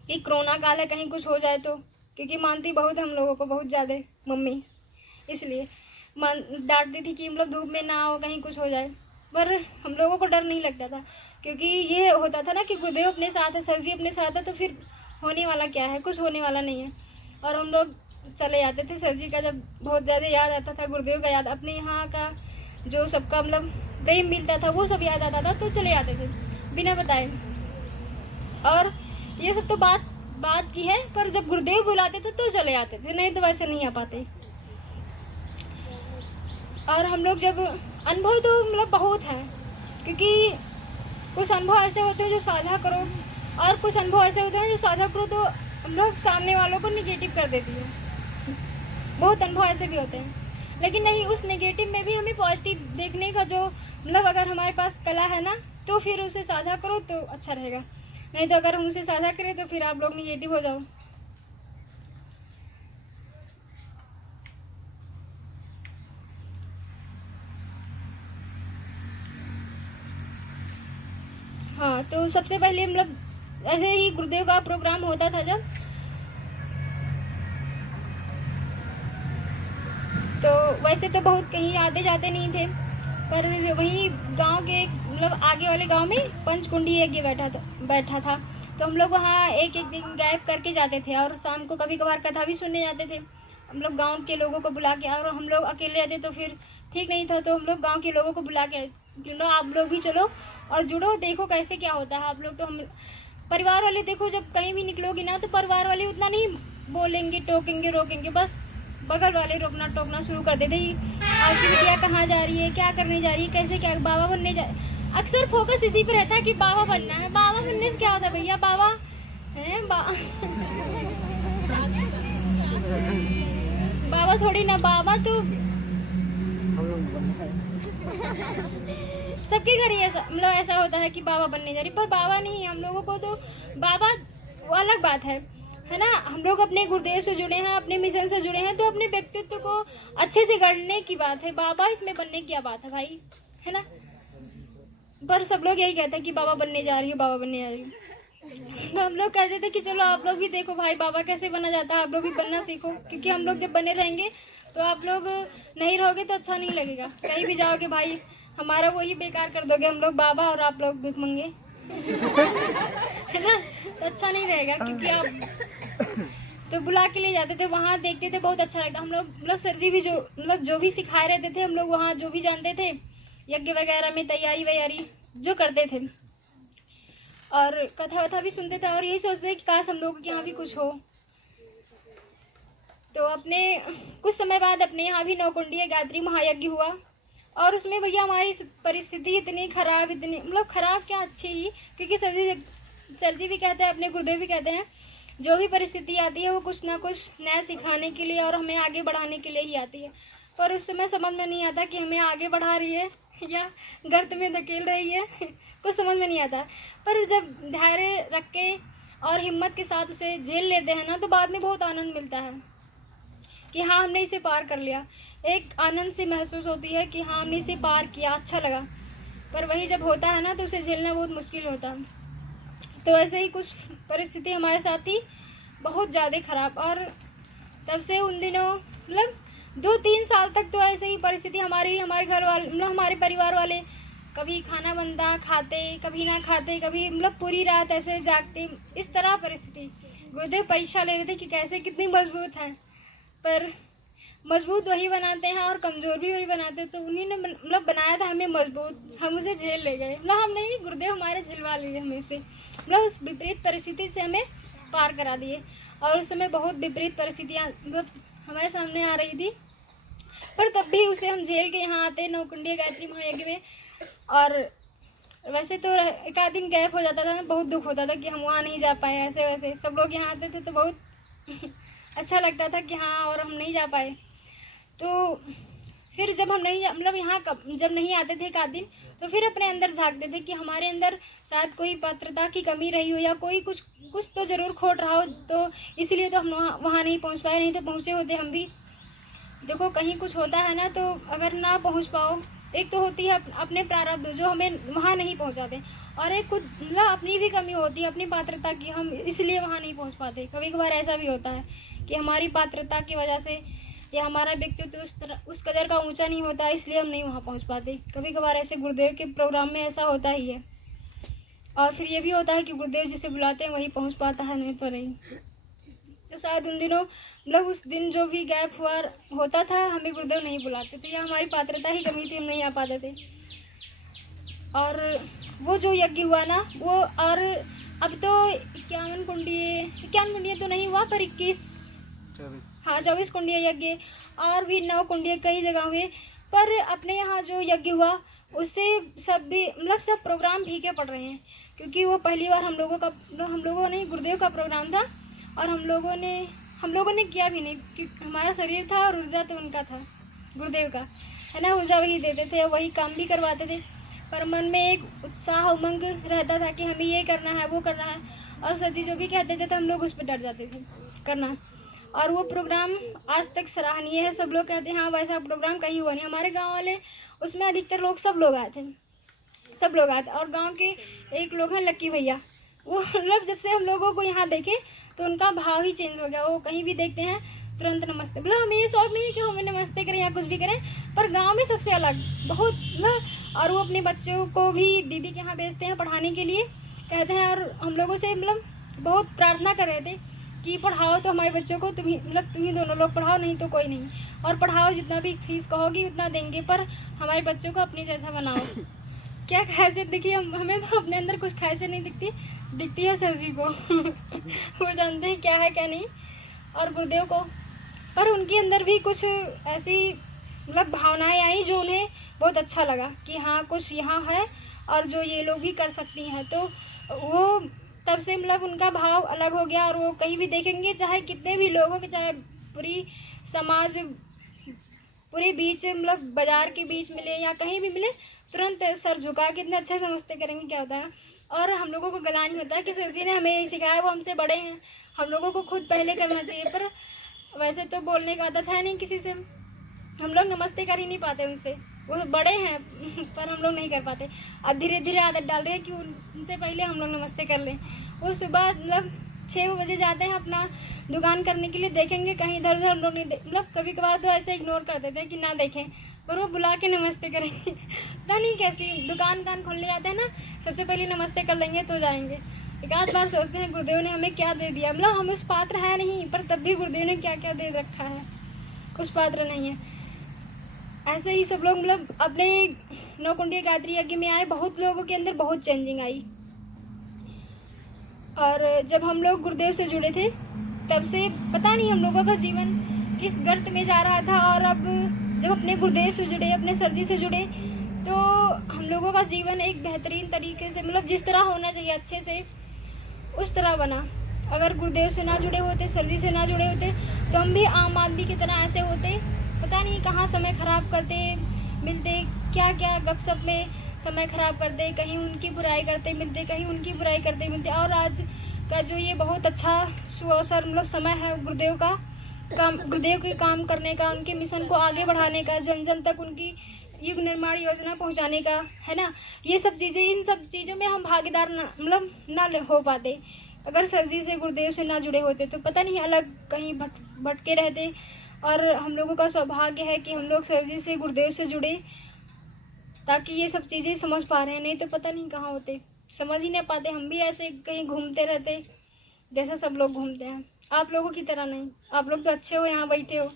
कि कोरोना काल है, कहीं कुछ हो जाए तो, क्योंकि मानती बहुत हम लोगों को, बहुत ज़्यादा मम्मी, इसलिए डांटती थी कि मतलब धूप में ना आओ, कहीं कुछ हो जाए। पर हम लोगों को डर नहीं लगता था, क्योंकि ये होता था ना कि गुरुदेव अपने साथ है, सर जी अपने साथ है, तो फिर होने वाला क्या है, कुछ होने वाला नहीं है। और हम लोग चले जाते थे। सर जी का जब बहुत ज़्यादा याद आता था, गुरुदेव का याद, अपने यहाँ का जो सबका मतलब प्रेम मिलता था वो सब याद आता था, तो चले जाते थे बिना बताए। और ये सब तो बात की है, पर जब गुरुदेव बुलाते थे तो चले जाते थे, नहीं तो वैसे नहीं आ पाते। और हम लोग जब अनुभव तो मतलब बहुत है, क्योंकि कुछ अनुभव ऐसे होते हैं जो साझा करो, और कुछ अनुभव ऐसे होते हैं जो साझा करो तो हम लोग सामने वालों को निगेटिव कर देती है। बहुत अनुभव ऐसे भी होते हैं, लेकिन नहीं, उस नेगेटिव में भी हमें पॉजिटिव देखने का जो मतलब अगर हमारे पास कला है ना तो फिर उसे साझा करो तो अच्छा रहेगा, नहीं तो अगर हम उसे साझा करें तो फिर आप लोग निगेटिव हो जाओ। हाँ, तो सबसे पहले मतलब ऐसे ही गुरुदेव का प्रोग्राम होता था जब, तो वैसे तो बहुत कहीं आते जाते नहीं थे, पर वहीं गांव के मतलब आगे वाले गांव में पंचकुंडी यज्ञ बैठा था, तो हम लोग वहाँ एक एक दिन गायब करके जाते थे, और शाम को कभी कभार कथा भी सुनने जाते थे हम लोग गांव के लोगों को बुला के। और हम लोग अकेले रहते तो फिर ठीक नहीं था, तो हम लोग गांव के लोगों को बुला के, चलो आप लोग भी चलो और जुड़ो, देखो कैसे क्या होता है आप लोग। तो हम परिवार वाले देखो, जब कहीं भी निकलोगी ना तो परिवार वाले उतना नहीं बोलेंगे, टोकेंगे, रोकेंगे, बस बगल वाले रोकना टोकना शुरू कर देते ही, आपकी बिटिया कहाँ जा रही है, क्या करने जा रही है, कैसे क्या बाबा बनने जा। अक्सर फोकस इसी पर रहता है कि बाबा बनना है। बाबा बनने से क्या होता है भैया, बाबा है बाबा थोड़ी ना, बाबा तो सबके घर ही ऐसा मतलब ऐसा होता है कि बाबा बनने जा रही, पर बाबा नहीं, हम लोगों को तो बाबा वो अलग बात है ना। हम लोग अपने गुरुदेव से जुड़े हैं, अपने मिशन से जुड़े हैं, तो अपने व्यक्तित्व को अच्छे से गढ़ने की बात है, बाबा इसमें बनने की क्या बात है भाई, है ना। पर सब लोग यही कहते हैं कि बाबा बनने जा रही है, बाबा बनने जा रही है। तो हम लोग कहते थे कि चलो आप लोग भी देखो भाई बाबा कैसे बना जाता है, आप लोग भी बनना सीखो, क्योंकि हम लोग जब बने रहेंगे तो आप लोग नहीं रहोगे तो अच्छा नहीं लगेगा, कहीं भी जाओगे भाई हमारा वही बेकार कर दोगे, हम लोग बाबा और आप लोग भिखमंगे, है ना, तो अच्छा नहीं रहेगा। क्योंकि आप तो बुला के ले जाते थे, वहाँ देखते थे, बहुत अच्छा लगता। हम लोग मतलब सर जी भी जो मतलब जो भी सिखाए रहते थे, हम लोग वहाँ जो भी जानते थे यज्ञ वगैरह में तैयारी वैयारी जो करते थे, और कथा वथा भी सुनते थे, और यही सोचते कि काश हम लोग के यहाँ भी कुछ हो। तो अपने कुछ समय बाद अपने यहाँ भी नौकुंडीय गायत्री महायज्ञ हुआ, और उसमें भैया हमारी परिस्थिति इतनी खराब, इतनी मतलब खराब क्या अच्छी ही, क्योंकि सर जी भी कहते हैं, अपने गुरुदेव भी कहते हैं, जो भी परिस्थिति आती है वो कुछ ना कुछ नया सिखाने के लिए और हमें आगे बढ़ाने के लिए ही आती है। पर उस समय समझ में नहीं आता कि हमें आगे बढ़ा रही है या गर्त में धकेल रही है, कुछ समझ में नहीं आता। पर जब धैर्य रख के और हिम्मत के साथ उसे झेल लेते हैं ना, तो बाद में बहुत आनंद मिलता है कि हाँ हमने इसे पार कर लिया। एक आनंद से महसूस होती है कि हाँ हमने इसे पार किया, अच्छा लगा। पर वही जब होता है ना तो उसे झेलना बहुत मुश्किल होता है। तो ऐसे ही कुछ परिस्थिति हमारे साथ थी, बहुत ज़्यादा खराब, और तब से उन दिनों मतलब 2-3 साल तक तो ऐसे ही परिस्थिति हमारे घर वाले मतलब हमारे परिवार वाले, कभी खाना बनता खाते, कभी ना खाते, कभी मतलब पूरी रात ऐसे जागते, इस तरह परिस्थिति। गुरुदेव परीक्षा ले रहे थे कि कैसे कितनी मजबूत हैं, पर मजबूत वही बनाते हैं और कमज़ोर भी वही बनाते हैं। तो उन्हीं ने मतलब बनाया था हमें मजबूत, हम उसे झेल ले गए, मतलब हम नहीं, गुरुदेव हमारे झिलवा लिए हमें से, मतलब उस विपरीत परिस्थिति से हमें पार करा दिए। और उस समय बहुत विपरीत परिस्थितियाँ मतलब हमारे सामने आ रही थी, पर तब भी उसे हम झेल के यहाँ आते नौकुंडीय गायत्री महायज्ञ में। और वैसे तो एक आध दिन गैप हो जाता था, बहुत दुख होता था कि हम वहाँ नहीं जा पाए, ऐसे वैसे सब लोग यहाँ आते थे तो बहुत अच्छा लगता था कि हाँ, और हम नहीं जा पाए। तो फिर जब हम नहीं मतलब यहाँ जब नहीं आते थे एक आध दिन, तो फिर अपने अंदर झाँकते थे कि हमारे अंदर शायद कोई पात्रता की कमी रही हो, या कोई कुछ तो ज़रूर खोट रहा हो, तो इसलिए तो हम वहाँ नहीं पहुँच पाए, नहीं तो पहुँचे होते हम भी। देखो कहीं कुछ होता है ना, तो अगर ना पहुँच पाओ, एक तो होती है अपने प्रारब्ध जो हमें वहाँ नहीं पहुँचाते, और एक खुद मतलब अपनी भी कमी होती है अपनी पात्रता की, हम इसलिए वहाँ नहीं पहुँच पाते। कभी कभार ऐसा भी होता है कि हमारी पात्रता की वजह से या हमारा व्यक्तित्व उस कदर का ऊंचा नहीं होता, इसलिए हम नहीं वहाँ पहुँच पाते। कभी कभार ऐसे गुरुदेव के प्रोग्राम में ऐसा होता ही है। और फिर ये भी होता है कि गुरुदेव जिसे बुलाते हैं वही पहुँच पाता है, नहीं तो नहीं। तो शायद उन दिनों मतलब उस दिन जो भी गैप हुआ होता था, हमें गुरुदेव नहीं बुलाते थे, या हमारी पात्रता ही कमी थी, हम नहीं आ पाते थे। और वो जो यज्ञ हुआ ना वो, और अब तो 51 कुंडिये तो नहीं हुआ, पर 24 कुंडिये यज्ञ, और भी 9 कुंडिये कई जगह हुए। पर अपने यहाँ जो यज्ञ हुआ उससे सब भी मतलब सब प्रोग्राम फीके पड़ रहे हैं, क्योंकि वो पहली बार हम लोगों ने गुरुदेव का प्रोग्राम था, और हम लोगों ने किया भी नहीं, क्योंकि हमारा शरीर था और ऊर्जा तो उनका था, गुरुदेव का, है ना। ऊर्जा वही देते थे, वही काम भी करवाते थे, पर मन में एक उत्साह उमंग रहता था कि हमें ये करना है, वो करना है, और सर जी जो भी कहते थे तो हम लोग उस पर डर जाते थे करना। और वो प्रोग्राम आज तक सराहनीय है। सब लोग कहते हैं हाँ वैसा प्रोग्राम कहीं हुआ नहीं। हमारे गांव वाले उसमें अधिकतर लोग सब लोग आए थे। और गांव के एक लोग हैं लक्की भैया, वो मतलब जब से हम लोगों को यहाँ देखे तो उनका भाव ही चेंज हो गया। वो कहीं भी देखते हैं तुरंत नमस्ते, मतलब हमें ये शौक नहीं है कि हमें नमस्ते करें या कुछ भी करें, पर गाँव में सबसे अलग बहुत ना। और वो अपने बच्चों को भी दीदी के यहाँ भेजते हैं पढ़ाने के लिए, कहते हैं, और हम लोगों से मतलब बहुत प्रार्थना कर रहे थे कि पढ़ाओ तो हमारे बच्चों को, तुम ही दोनों लोग पढ़ाओ, नहीं तो कोई नहीं, और पढ़ाओ जितना भी फीस कहोगी उतना देंगे, पर हमारे बच्चों को अपनी जैसा बनाओ। क्या खासियत दिखी हमें तो अपने अंदर कुछ खासियत नहीं दिखती है सर जी को। वो जानते हैं क्या है क्या नहीं। और गुरुदेव को, पर उनके अंदर भी कुछ ऐसी मतलब भावनाएं आई जो उन्हें बहुत अच्छा लगा कि हाँ कुछ यहाँ है और जो ये लोग भी कर सकती हैं। तो वो तब से मतलब उनका भाव अलग हो गया। और वो कहीं भी देखेंगे, चाहे कितने भी लोग हो, चाहे पूरी समाज पूरे बीच मतलब बाजार के बीच मिले या कहीं भी मिले, तुरंत सर झुका के इतने अच्छे समझते करेंगे क्या होता है। और हम लोगों को गला नहीं होता है कि सर जी ने हमें यही सिखाया, वो हमसे बड़े हैं, हम लोगों को खुद पहले करना चाहिए। पर वैसे तो बोलने का आदत है नहीं किसी से, हम लोग नमस्ते कर ही नहीं पाते उनसे, वो बड़े हैं पर हम लोग नहीं कर पाते। अब धीरे धीरे आदत डाल रहे हैं कि उनसे पहले हम लोग नमस्ते कर लें। वो सुबह मतलब 6 बजे जाते हैं अपना दुकान करने के लिए, देखेंगे कहीं इधर उधर हम लोग नहीं मतलब कभी कभार तो ऐसे इग्नोर कर देते हैं कि ना देखें, पर वो बुला के नमस्ते करेंगे। पता नहीं कैसी दुकान खोलने जाते हैं ना, सबसे पहले नमस्ते कर लेंगे तो जाएंगे। एक आध बार सोचते हैं गुरुदेव ने हमें क्या दे दिया, मतलब हम उस पात्र है नहीं, पर तब भी गुरुदेव ने क्या क्या दे रखा है, कुछ पात्र नहीं है। ऐसे ही सब लोग मतलब अपने नौकुंडी गायत्री यज्ञ में आए, बहुत लोगों के अंदर बहुत चेंजिंग आई। और जब हम लोग गुरुदेव से जुड़े थे तब से पता नहीं हम लोगों का जीवन किस गर्त में जा रहा था। और अब जब अपने गुरुदेव से जुड़े, अपने सर जी से जुड़े, तो हम लोगों का जीवन एक बेहतरीन तरीके से मतलब जिस तरह होना चाहिए अच्छे से उस तरह बना। अगर गुरुदेव से ना जुड़े होते, सर जी से ना जुड़े होते, तो हम भी आम आदमी की तरह ऐसे होते, पता नहीं कहाँ समय ख़राब करते मिलते, क्या क्या गपशप में समय ख़राब करते, कहीं उनकी बुराई करते मिलते, कहीं उनकी बुराई करते मिलते। और आज का जो ये बहुत अच्छा सुअवसर मतलब समय है गुरुदेव के काम करने का, उनके मिशन को आगे बढ़ाने का, जन जन तक उनकी युग निर्माण योजना पहुंचाने का, है ना। ये सब चीज़ें, इन सब चीज़ों में हम भागीदार मतलब ना हो पाते। अगर सर जी से गुरुदेव से ना जुड़े होते तो पता नहीं अलग कहीं भटके रहते। और हम लोगों का सौभाग्य है कि हम लोग सर जी से गुरुदेव से जुड़े, ताकि ये सब चीज़ें समझ पा रहे हैं, नहीं तो पता नहीं कहाँ होते, समझ ही नहीं पाते। हम भी ऐसे कहीं घूमते रहते जैसे सब लोग घूमते हैं, आप लोगों की तरह नहीं। आप लोग तो अच्छे हो, यहाँ बैठे हो,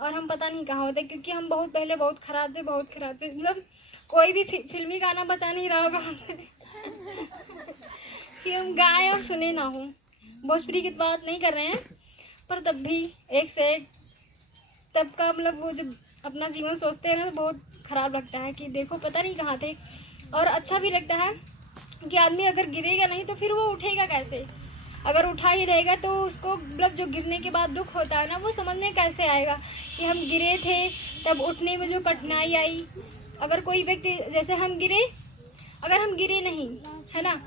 और हम पता नहीं कहाँ होते, क्योंकि हम बहुत पहले बहुत खराब थे मतलब कोई भी फिल्मी गाना बचा नहीं रहा होगा कि हम गाएं और सुने ना हो। भोजपुरी की बात नहीं कर रहे हैं, पर तब भी एक से एक तब का मतलब वो जब अपना जीवन सोचते हैं ना तो बहुत ख़राब लगता है कि देखो पता नहीं कहाँ थे। और अच्छा भी लगता है कि आदमी अगर गिरेगा नहीं तो फिर वो उठेगा कैसे, अगर उठा ही रहेगा तो उसको मतलब जो गिरने के बाद दुख होता है ना, वो समझने कैसे आएगा कि हम गिरे थे, तब उठने में जो कठिनाई आई। अगर कोई व्यक्ति जैसे हम गिरे नहीं, है ना,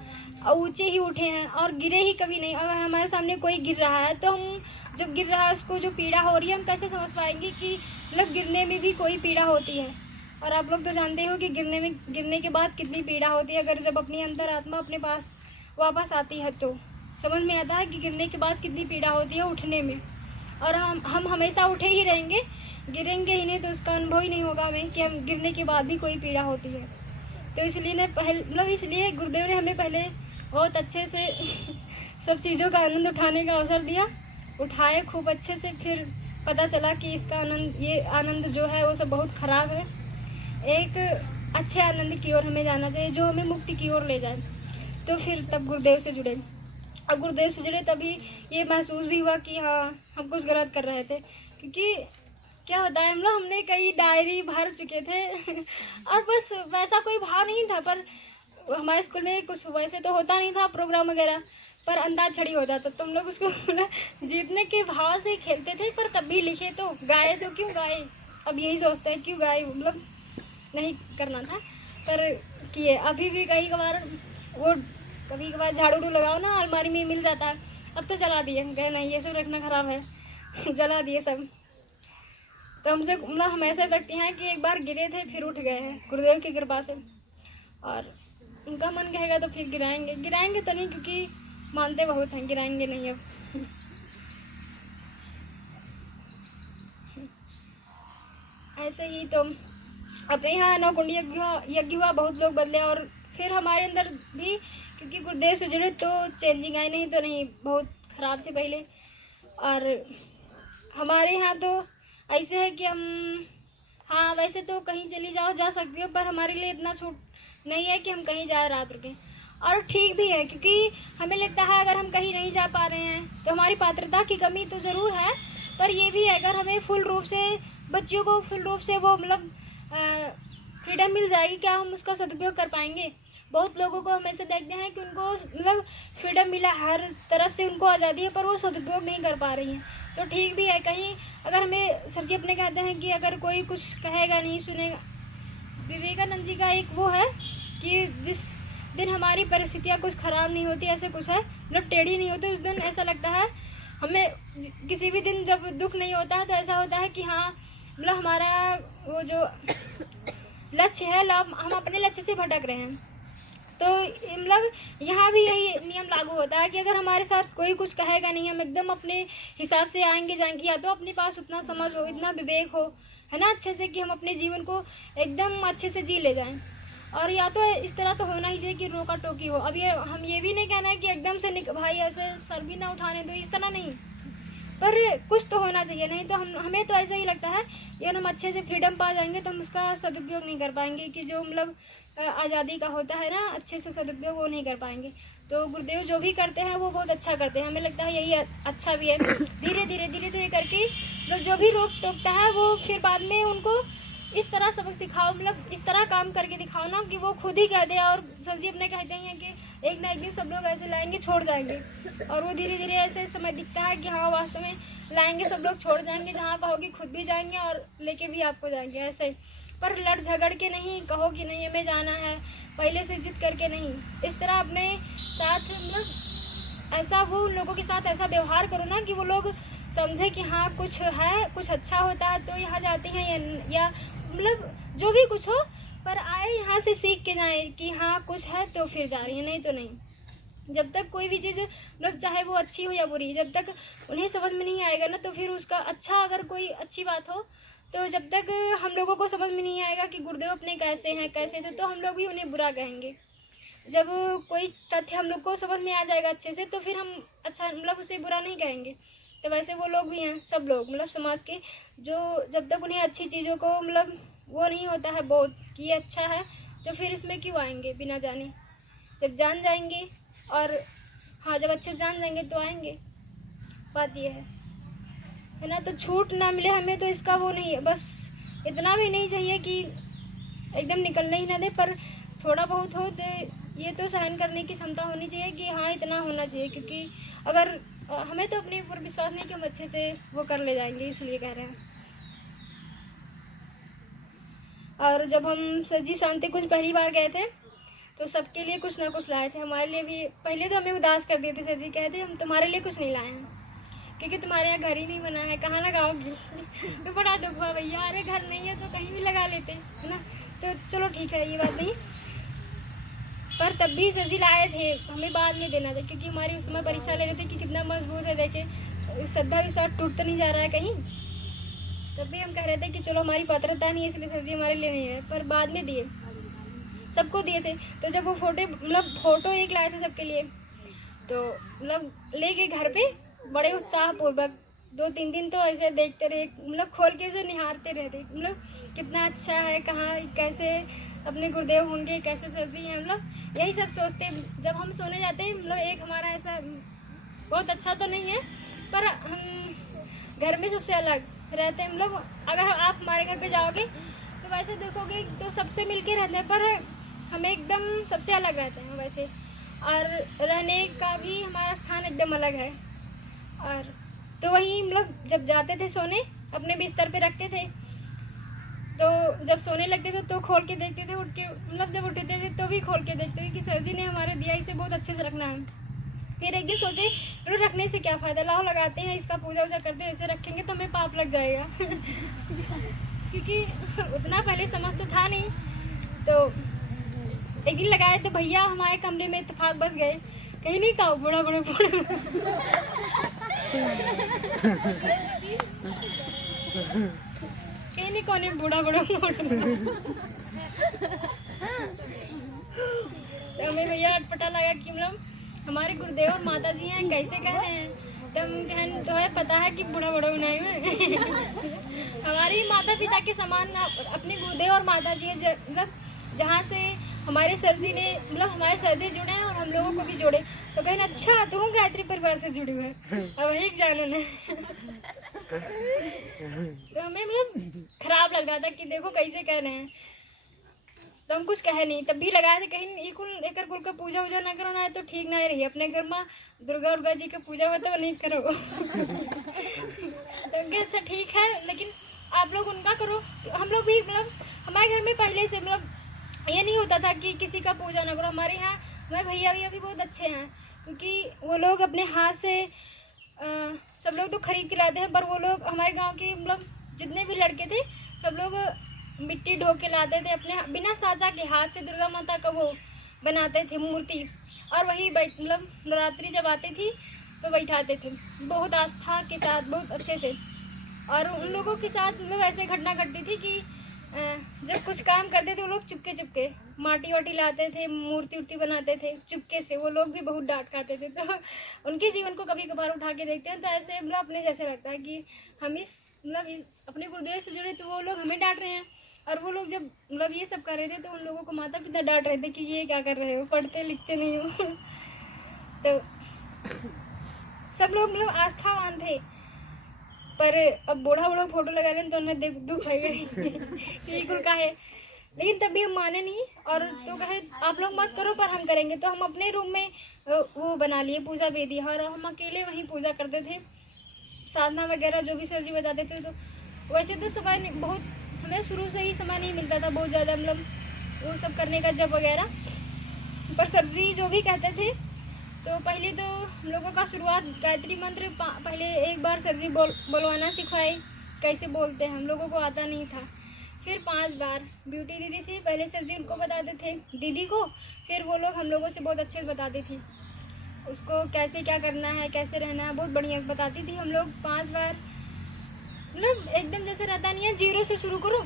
ऊंचे ही उठे हैं और गिरे ही कभी नहीं, अगर हमारे सामने कोई गिर रहा है तो हम जब गिर रहा है उसको जो पीड़ा हो रही है हम कैसे समझ पाएंगे कि मतलब गिरने में भी कोई पीड़ा होती है। और आप लोग तो जानते हो कि गिरने के बाद कितनी पीड़ा होती है। अगर जब अपनी अंतरात्मा अपने पास वापस आती है तो समझ में आता है कि गिरने के बाद कितनी पीड़ा होती है उठने में। और हम हमेशा उठे ही रहेंगे, गिरेंगे ही नहीं तो उसका अनुभव ही नहीं होगा हमें कि हम गिरने के बाद भी कोई पीड़ा होती है। तो इसलिए गुरुदेव ने हमें पहले बहुत अच्छे से सब चीज़ों का आनंद उठाने का अवसर दिया, उठाए खूब अच्छे से। फिर पता चला कि इसका ये आनंद जो है वो सब बहुत ख़राब है। एक अच्छे आनंद की ओर हमें जाना चाहिए जो हमें मुक्ति की ओर ले जाए। तो फिर तब गुरुदेव से जुड़े, अब गुरुदेव से जुड़े तभी ये महसूस भी हुआ कि हाँ हम कुछ गलत कर रहे थे, क्योंकि क्या होता है, मतलब हमने कई डायरी भर चुके थे और बस वैसा कोई भाव नहीं था, पर हमारे स्कूल में कुछ वैसे तो होता नहीं था प्रोग्राम वगैरह, पर अंताक्षरी होता था तो हम लोग उसको जीतने के भाव से खेलते थे, पर तब भी लिखे तो गाए तो क्यों गाए, अब यही सोचते हैं क्यों गाए, मतलब नहीं करना था पर किए। अभी भी कई बार वो कभी कभार झाड़ू उड़ू लगाओ ना अलमारी में मिल जाता है, अब तो जला दिए, हम कहे नहीं ये सब रखना खराब है जला दिए सब। तो हमसे मतलब हम ऐसे व्यक्ति हैं कि एक बार गिरे थे फिर उठ गए हैं गुरुदेव की कृपा से, और उनका मन कहेगा तो फिर गिराएंगे तो नहीं, क्योंकि मानते बहुत हैं, गिराएंगे नहीं अब। ऐसे ही तो अपने यहाँ नौकुंडी यज्ञ हुआ, बहुत लोग बदले, और फिर हमारे अंदर भी, क्योंकि गुरुदेव से जुड़े तो चेंजिंग आई, नहीं तो नहीं, बहुत ख़राब थे पहले। और हमारे यहाँ तो ऐसे है कि हम, हाँ वैसे तो कहीं चली जाओ जा सकती हो, पर हमारे लिए इतना छूट नहीं है कि हम कहीं जाए रात रुकें, और ठीक भी है, क्योंकि हमें लगता है अगर हम कहीं नहीं जा पा रहे हैं तो हमारी पात्रता की कमी तो ज़रूर है, पर ये भी है अगर हमें फुल रूप से बच्चियों को फुल रूप से वो मतलब फ्रीडम मिल जाएगी, क्या हम उसका सदुपयोग कर पाएंगे। बहुत लोगों को हम ऐसे देखते हैं कि उनको मतलब फ्रीडम मिला, हर तरफ से उनको आज़ादी है, पर वो सदुपयोग नहीं कर पा रही हैं। तो ठीक भी है, कहीं अगर हमें सर जी अपने कहते हैं कि अगर कोई कुछ कहेगा नहीं सुनेगा, विवेकानंद जी का एक वो है कि जिस दिन हमारी परिस्थितियाँ कुछ ख़राब नहीं होती, ऐसे कुछ है मतलब टेढ़ी नहीं होती, उस दिन ऐसा लगता है हमें, किसी भी दिन जब दुख नहीं होता है तो ऐसा होता है कि हाँ मतलब हमारा वो जो लक्ष्य है, हम अपने लक्ष्य से भटक रहे हैं। तो मतलब यहाँ भी यही नियम लागू होता है कि अगर हमारे साथ कोई कुछ कहेगा नहीं, हम एकदम अपने हिसाब से आएंगे जाएंगे, या तो अपने पास उतना समझ हो, इतना विवेक हो, है ना, अच्छे से कि हम अपने जीवन को एकदम अच्छे से जी ले जाएं, और या तो इस तरह तो होना ही चाहिए कि रोका टोकी हो। अब ये हम ये भी नहीं कहना है कि एकदम से भाई ऐसे सर भी ना उठाने दो, इस तरह नहीं, पर कुछ तो होना चाहिए, नहीं तो हमें तो ऐसा ही लगता है कि अगर हम अच्छे से फ्रीडम पा जाएंगे तो हम उसका सदुपयोग नहीं कर पाएंगे, कि जो मतलब आज़ादी का होता है ना, अच्छे से सदुपयोग वो नहीं कर पाएंगे। तो गुरुदेव जो भी करते हैं वो बहुत अच्छा करते हैं, हमें लगता है यही अच्छा भी है। धीरे धीरे करके मतलब जो भी रोक टोकता है वो फिर बाद में उनको इस तरह सबक सिखाओ, मतलब इस तरह काम करके दिखाओ ना कि वो खुद ही कह दे। और सर जी अपने कहते हैं कि एक ना एक दिन सब लोग ऐसे लाएंगे छोड़ जाएंगे, और वो धीरे धीरे ऐसे समय दिखता है कि हाँ वास्तव में लाएंगे, सब लोग छोड़ जाएंगे, जहाँ कहोगे खुद भी जाएंगे और लेके भी आपको जाएंगे ऐसे ही। पर लड़ झगड़ के नहीं, कहो कि नहीं हमें जाना है, पहले से जिद करके नहीं, इस तरह अपने साथ मतलब ऐसा वो लोगों के साथ ऐसा व्यवहार करो ना कि वो लोग समझे कि हाँ कुछ है, कुछ अच्छा होता है तो यहाँ जाते हैं, या मतलब जो भी कुछ हो, पर आए यहाँ से सीख के जाए कि हाँ कुछ है तो फिर जा रही है, नहीं तो नहीं। जब तक कोई भी चीज़ मतलब चाहे वो अच्छी हो या बुरी, जब तक उन्हें समझ में नहीं आएगा ना, तो फिर उसका अच्छा, अगर कोई अच्छी बात हो तो जब तक हम लोगों को समझ में नहीं आएगा कि गुरुदेव अपने कैसे हैं कैसे थे, तो हम लोग भी उन्हें बुरा कहेंगे। जब कोई तथ्य हम लोग को समझ में आ जाएगा अच्छे से, तो फिर हम अच्छा मतलब उसे बुरा नहीं कहेंगे। तो वैसे वो लोग भी हैं, सब लोग मतलब समाज के, जो जब तक उन्हें अच्छी चीज़ों को मतलब वो नहीं होता है बोध कि ये अच्छा है, तो फिर इसमें क्यों आएंगे बिना जाने। जब जान जाएंगे, और हाँ जब अच्छे से जान जाएंगे तो आएंगे, बात ये है ना। तो छूट ना मिले हमें तो इसका वो नहीं है, बस इतना भी नहीं चाहिए कि एकदम निकलने ही ना दे, पर थोड़ा बहुत हो तो ये तो सहन करने की क्षमता होनी चाहिए कि हाँ इतना होना चाहिए, क्योंकि अगर हमें तो अपने ऊपर विश्वास नहीं कि हम अच्छे से वो कर ले जाएंगे, इसलिए कह रहे हैं। और जब हम सजी शांति कुछ पहली बार गए थे तो सबके लिए कुछ ना कुछ लाए थे, हमारे लिए भी। पहले तो हमें उदास कर दिए थे, सर जी कहते हम तुम्हारे लिए कुछ नहीं लाए हैं क्योंकि तुम्हारे यहाँ घर ही नहीं बना है, कहाँ लगाओगी तो बड़ा दुख हुआ भैया, अरे घर नहीं है तो कहीं भी लगा लेते है ना। तो चलो ठीक है, ये बात नहीं, पर तब भी सर जी लाए थे, हमें बाद में देना था, क्योंकि हमारी उस समय परीक्षा ले रहे थे कि कितना मजबूत है, देखे श्रद्धा विश्वास टूट तो नहीं जा रहा है कहीं। तब भी हम कह रहे थे कि चलो हमारी पात्रता नहीं है इसलिए सर जी हमारे लिए नहीं है, पर बाद में दिए, सबको दिए थे। तो जब वो फोटो एक लाए थे सबके लिए, तो मतलब ले गए घर पे बड़े उत्साहपूर्वक, 2-3 दिन तो ऐसे देखते रहे, मतलब खोल के से निहारते रहते, मतलब कितना अच्छा है, कहाँ कैसे अपने गुरुदेव होंगे, कैसे सर जी हैं, मतलब यही सब सोचते। जब हम सोने जाते हैं मतलब एक हमारा ऐसा बहुत अच्छा तो नहीं है, पर हम घर में सबसे अलग रहते हैं हम लोग। अगर आप हमारे घर पे जाओगे तो वैसे देखोगे तो सबसे मिलके रहते हैं, पर हमें एकदम सबसे अलग रहते हैं वैसे। और रहने का भी हमारा स्थान एकदम अलग है। और तो वहीं हम लोग जब जाते थे सोने, अपने बिस्तर पे रखते थे, तो जब सोने लगते थे तो खोल के देखते थे, उठ के मतलब जब उठते थे तो भी खोल के देखते थे कि सर जी ने हमारे दिया, इसे बहुत अच्छे से रखना है। फिर एक दिन सोचे तो रखने से क्या फ़ायदा, लाओ लगाते हैं, इसका पूजा वूजा करते हैं, ऐसे रखेंगे तो हमें पाप लग जाएगा क्योंकि उतना पहले समझ तो था नहीं। तो एक दिन लगाए तो भैया हमारे कमरे में इत्तेफाक बस गए, कहीं नहीं कहा बड़ा बड़ा कहीं नहीं कोने बूढ़ा बड़ा मोट। तो हमें भैया अटपटा लगा कि मतलब हमारे गुरुदेव और माता जी हैं, कैसे कह रहे हैं। तो हम कहन तो है पता है कि बूढ़ा बड़ा बनाए हुए हमारी माता पिता के समान अपने गुरुदेव और माता जी मतलब जहाँ से हमारे सर जी ने मतलब हमारे सर जी जुड़े हैं और हम लोगों को भी जोड़े। तो कहना अच्छा तुम गायत्री परिवार से जुड़े हुए अब एक जानो ने तो हमें मतलब खराब लग रहा था कि देखो कैसे कह रहे हैं। तो हम कुछ कहे नहीं, तब भी लगाए थे कहीं एक कुल का पूजा वूजा ना करो ना तो ठीक ना रही। अपने घर में दुर्गा उर्गा जी का पूजा होता है नहीं करो तो अच्छा ठीक है, लेकिन आप लोग उनका करो। हम लोग भी मतलब हमारे घर में पहले से मतलब ये नहीं होता था कि किसी का पूजा ना करो। हमारे यहाँ हमारे भैया भैया भी बहुत अच्छे हैं, क्योंकि वो लोग अपने हाथ से सब लोग तो खरीद के लाते हैं, पर वो लोग हमारे गांव के मतलब जितने भी लड़के थे सब लोग मिट्टी ढो के लाते थे अपने बिना साजा के हाथ से दुर्गा माता का वो बनाते थे मूर्ति, और वही मतलब नवरात्रि जब आती थी तो बैठाते थे बहुत आस्था के साथ, बहुत अच्छे से। और उन लोगों के साथ मतलब ऐसे घटना घटती थी कि जब कुछ काम करते थे वो लोग चुपके चुपके माटी वाटी लाते थे, मूर्ति उर्ति बनाते थे चुपके से, वो लोग भी बहुत डांट खाते थे। तो उनके जीवन को कभी कभार उठा के देखते हैं तो ऐसे मतलब अपने जैसे लगता है कि हम इस मतलब अपने गुरुदेव से जुड़े तो वो लोग हमें डांट रहे हैं, और वो लोग जब मतलब ये सब कर रहे थे तो उन लोगों को माता पिता डांट रहे थे कि ये क्या कर रहे हो, पढ़ते लिखते नहीं हो तो सब लोग मतलब आस्थावान थे। पर अब बूढ़ा बूढ़ा फोटो लगा रहे हैं तो उन्हें दुख है यही कुल का है। लेकिन तभी हम माने नहीं और तो कहे आप लोग मत करो पर हम करेंगे। तो हम अपने रूम में वो बना लिए पूजा वेदी, और हम अकेले वहीं पूजा करते थे, साधना वगैरह जो भी सर जी बताते थे। तो वैसे तो समय बहुत हमें शुरू से ही समय नहीं मिलता था बहुत ज़्यादा मतलब वो सब करने का जब वगैरह, पर सर जी जो भी कहते थे तो पहले तो हम लोगों का शुरुआत गायत्री मंत्र पहले एक बार सर जी बोलवाना सिखवाए, कैसे बोलते हैं हम लोगों को आता नहीं था। फिर 5 बार ब्यूटी दीदी थी, पहले सर जी उनको बताते थे दीदी को, फिर वो लोग हम लोगों से बहुत अच्छे से बताती थी उसको कैसे क्या करना है कैसे रहना है, बहुत बढ़िया बताती थी। हम लोग 5 बार मतलब एकदम जैसे रहता नहीं है जीरो से शुरू करो,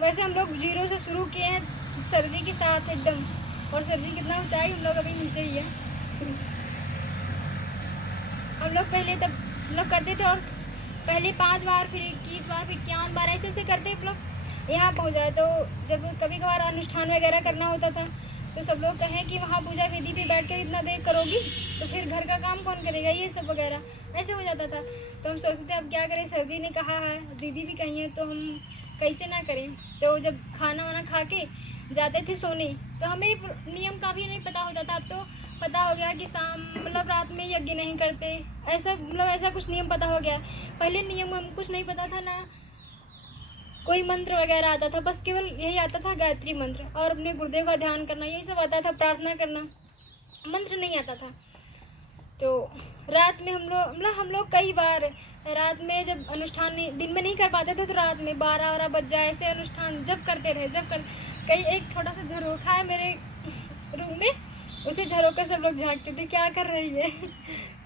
वैसे हम लोग जीरो से शुरू किए हैं सर जी के साथ एकदम। और सर जी कितना ऊँचाई, हम लोग अभी नीचे ही है। हम लोग पहले तब मतलब करते थे और पहले 5 बार फिर 21 बार फिर 51 बार ऐसे ऐसे करते मतलब यहाँ पहुँच जाए। तो जब कभी कभार अनुष्ठान वगैरह करना होता था तो सब लोग कहें कि वहाँ पूजा विधि पे बैठ कर इतना देर करोगी तो फिर घर का काम कौन करेगा, ये सब वगैरह ऐसे हो जाता था। तो हम सोचते थे अब क्या करें, सर जी ने कहा है दीदी भी कही है तो हम कैसे ना करें। तो जब खाना वाना खा के जाते थे सोने तो हमें नियम का भी नहीं पता होता था। अब तो पता हो गया कि शाम मतलब रात में यज्ञ नहीं करते, ऐसा मतलब ऐसा कुछ नियम पता हो गया। पहले नियम हम कुछ नहीं पता था, ना कोई मंत्र वगैरह आता था, बस केवल यही आता था गायत्री मंत्र और अपने गुरुदेव का ध्यान करना, यही सब आता था, प्रार्थना करना, मंत्र नहीं आता था। तो रात में हम लोग कई बार रात में जब अनुष्ठान दिन में नहीं कर पाते थे तो रात में 12 बज जाए ऐसे अनुष्ठान जब करते रहे कई एक छोटा सा झरोखा है मेरे रूम में, उसे झरोखे सब लोग झाँकते थे क्या कर रही है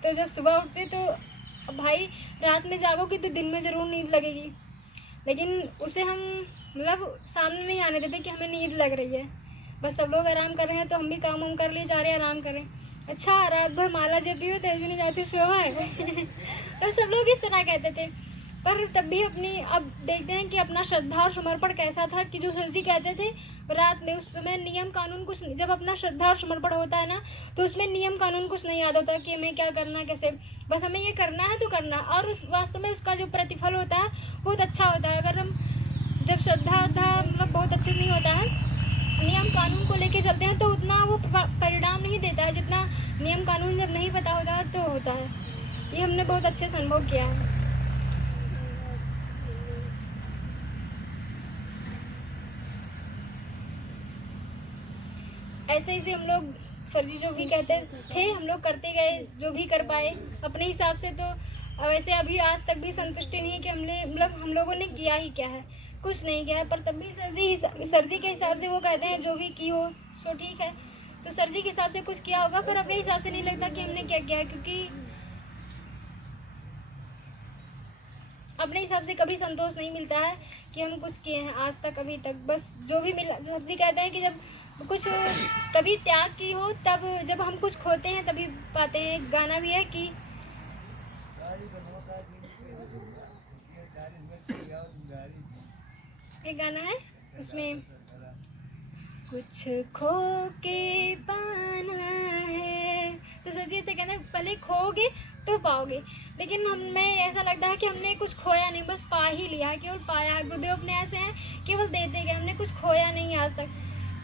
तो जब सुबह उठते तो भाई रात में जागोगे तो दिन में ज़रूर नींद लगेगी, लेकिन उसे हम मतलब सामने नहीं आने देते कि हमें नींद लग रही है। बस सब लोग आराम कर रहे हैं तो हम भी काम वाम कर लिए जा रहे हैं आराम करें। अच्छा रात भर माला जपी हो तेज नहीं जाती सुबह है तो सब लोग इस तरह कहते थे। पर तब भी अपनी अब देखते हैं कि अपना श्रद्धा और समर्पण कैसा था कि जो सर जी कहते थे रात में उस समय नियम कानून कुछ जब अपना श्रद्धा और समर्पण होता है ना, तो उसमें नियम कानून कुछ नहीं याद होता कि हमें क्या करना कैसे, बस हमें ये करना है तो करना, और उस वास्तव में उसका जो प्रतिफल होता है बहुत अच्छा होता है। अगर हम जब श्रद्धा मतलब बहुत अच्छे नहीं होता है, नियम कानून को लेके चलते हैं तो उतना वो परिणाम नहीं देता है जितना नियम कानून जब नहीं पता होता है तो होता है। ये हमने बहुत अच्छे से अनुभव किया है। ऐसे ही से हम लोग सर जी जो भी कहते थे हम लोग करते गए, जो भी कर पाए अपने हिसाब से। तो वैसे अभी आज तक भी संतुष्टि नहीं कि हमने मतलब हम लोगों ने किया ही क्या है, कुछ नहीं किया है। पर तब भी सर जी के हिसाब से वो कहते हैं जो भी की हो सो ठीक है। तो सर जी के हिसाब से कुछ किया होगा, पर अपने हिसाब से नहीं लगता कि हमने क्या किया है, क्योंकि अपने हिसाब से कभी संतोष नहीं मिलता है कि हम कुछ किए हैं आज तक अभी तक। बस जो भी मिला, सर जी कहते हैं कि जब कुछ कभी त्याग की हो तब, जब हम कुछ खोते हैं तभी पाते हैं। एक गाना भी है कि एक गाना है उसमें कुछ खो के पाना है, तो सर जी से कहते हैं पहले खोगे तो पाओगे। लेकिन हमें ऐसा लगता है कि हमने कुछ खोया नहीं, बस पा ही लिया है, केवल पाया है। गुरुदेव अपने ऐसे हैं केवल देते गए, हमने कुछ खोया नहीं आज तक,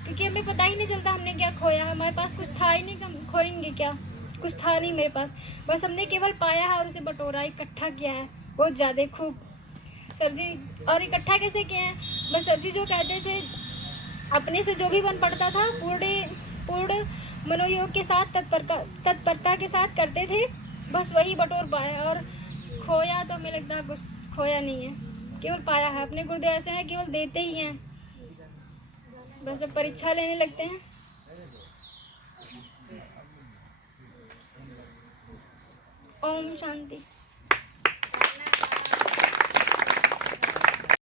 क्योंकि हमें पता ही नहीं चलता हमने क्या खोया है। हमारे पास कुछ था ही नहीं, हम खोएंगे क्या, कुछ था नहीं मेरे पास, बस हमने केवल पाया है और उसे बटोरा इकट्ठा किया है बहुत ज़्यादा खूब। सर जी और इकट्ठा कैसे किए हैं, बस सर जी जो कहते थे अपने से जो भी बन पड़ता था पूर्ण मनोयोग के साथ तत्परता के साथ करते थे, बस वही बटोर पाए। और खोया तो हमें लगता है कुछ खोया नहीं है, केवल पाया है। अपने गुरुदेव ऐसे हैं केवल देते ही हैं, बस जब परीक्षा लेने लगते हैं। ओम शांति।